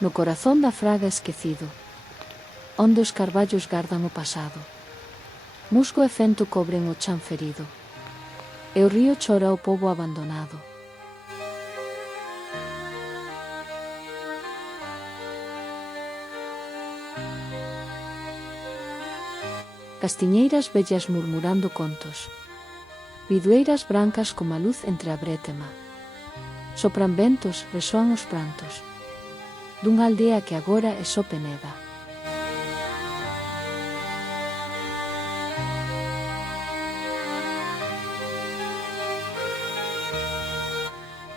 No corazón da fraga esquecido, onde os carballos gardan o pasado. Musgo e fento cobren o chan ferido, e o río chora o pobo abandonado. Castiñeiras vellas murmurando contos, bidueiras brancas como a luz entre a brétema. Sopran ventos, resoan os prantos dunha aldea que agora é só Peneda.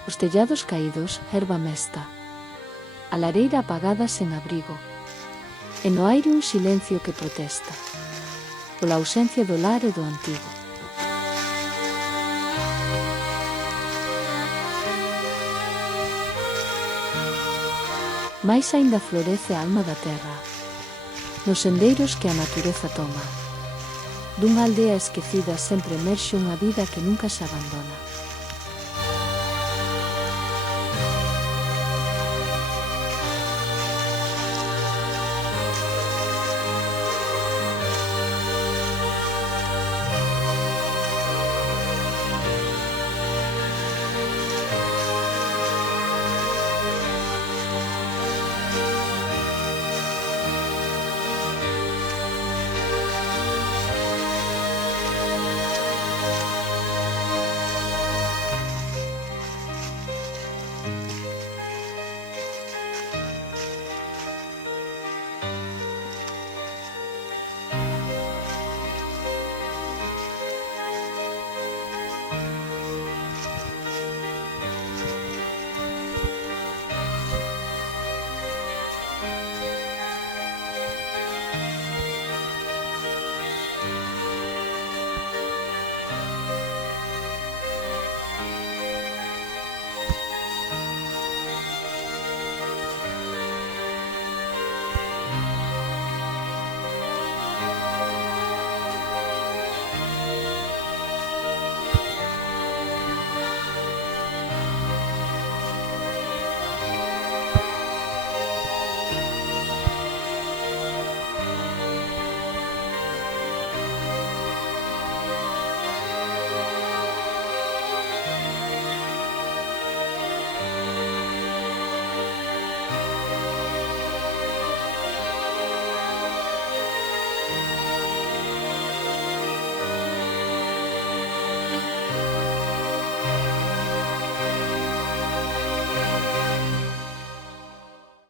Os tellados caídos, herba mesta, a lareira apagada sen abrigo, e no aire un silencio que protesta pola ausencia do lar e do antigo. Mais aínda florece a alma da terra, nos sendeiros que a natureza toma. Dunha aldea esquecida sempre emerxe unha vida que nunca se abandona.